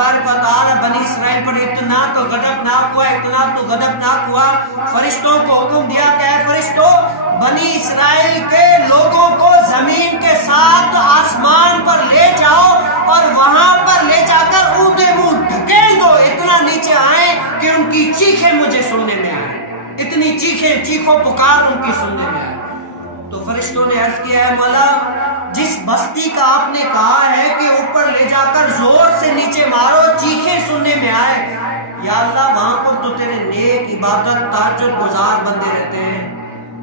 तबारक व तआला बनी इसराइल पर इतना तो गजबनाक हुआ, फरिश्तों को हुक्म दिया कि ऐ फरिश्तों, बनी इसराइल के लोगों को जमीन के साथ आसमान पर ले जाओ और वहां पर ले जाकर ऊंधे मुंह ढकेल दो, इतना नीचे आए कि उनकी चीखें मुझे सुनने में आए, इतनी चीखों पुकार उनकी सुनने में आए। तो फरिश्तों ने अर्ज किया है मौला, जिस बस्ती का आपने कहा है कि ऊपर ले जाकर जोर से नीचे मारो चीखें सुनने में आए, या अल्लाह वहां पर तो तेरे नेक इबादत तहज्जुद गुजार बंदे रहते हैं,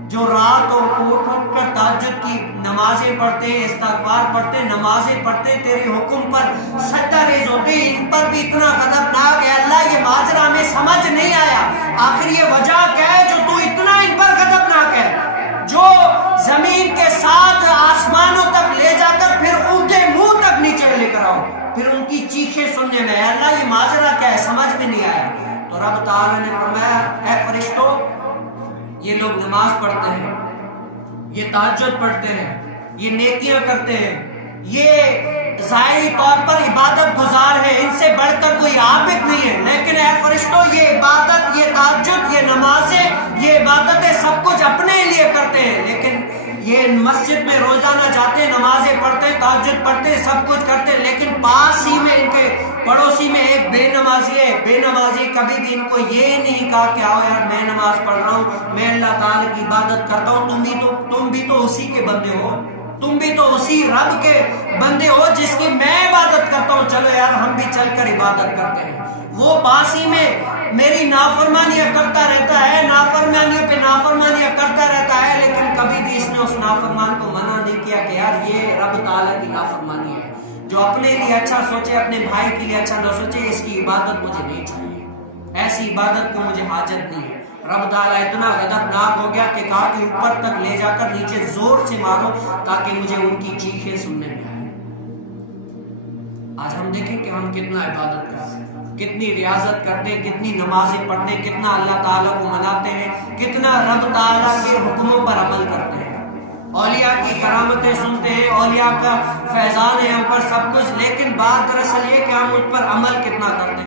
जो रात उठ कर तहज्जुद की नमाजें पढ़ते, इस्तिग़फ़ार पढ़ते, नमाजें पढ़ते, तेरे हुक्म पर सजदा रेज़ होते, इन पर भी इतना गज़बनाक है। अल्लाह ये माजरा हमें समझ नहीं आया, आखिर ये वजह क्या है जो तू इतना इन पर गज़बनाक है, जो जमीन के साथ आसमानों तक ले जाकर फिर ऊंधे मुंह तक नीचे लेकर आओ, फिर उनकी चीखें सुनने में। अल्लाह ये माजरा क्या है, समझ में नहीं आया। तो रब ताला ने फरमाया, ऐ फरिश्तों, ये लोग नमाज पढ़ते हैं, ये तहज्जुद पढ़ते हैं, ये नेकियां करते हैं, ये ज़ाहिरी तौर पर इबादत गुजार है, इनसे बढ़कर कोई आबिद नहीं है, लेकिन ऐ फरिश्तों, ये इबादत, ये तहज्जुद, ये नमाजें, ये इबादतें सब कुछ अपने लिए करते हैं, लेकिन ये मस्जिद में रोजाना जाते हैं, नमाजें पढ़ते, तहज्जुद पढ़ते, सब कुछ करते, लेकिन पास ही में इनके पड़ोसी में एक बेनमाजी है। बेनमाजी कभी भी इनको ये नहीं कहा कि आओ यार मैं नमाज पढ़ रहा हूँ, मैं अल्लाह ताला की इबादत करता हूँ, तुम भी तो उसी के बंदे हो, तुम भी तो उसी रब के बंदे हो जिसकी मैं इबादत करता हूँ, चलो यार हम भी चलकर इबादत करते हैं। वो पास ही में मेरी नाफरमानियां करता रहता है, नाफरमानियों पे नाफरमानियां करता रहता है, लेकिन कभी भी इसने उस नाफरमान को मना नहीं किया कि यार ये रब ताला की नाफरमानी है। जो अपने लिए अच्छा सोचे, अपने भाई के लिए अच्छा न सोचे, इसकी इबादत मुझे नहीं चाहिए, ऐसी इबादत को मुझे हाजत नहीं है। रब ताला इतना गज़बनाक हो गया कि कहा कि ऊपर तक ले जाकर नीचे जोर से मारो ताकि मुझे उनकी चीखें सुनने में आए। आज हम देखें कि हम कितना इबादत करते हैं, कितनी रियाजत करते हैं, कितनी नमाजें पढ़ते हैं, कितना अल्लाह ताला को मनाते हैं, कितना रब ताला के हुक्मों पर अमल करते हैं, औलिया की करामतें सुनते हैं, औलिया का फैजान है हम पर सब कुछ, लेकिन बात दरअसल ये कि हम उन पर अमल कितना करते हैं।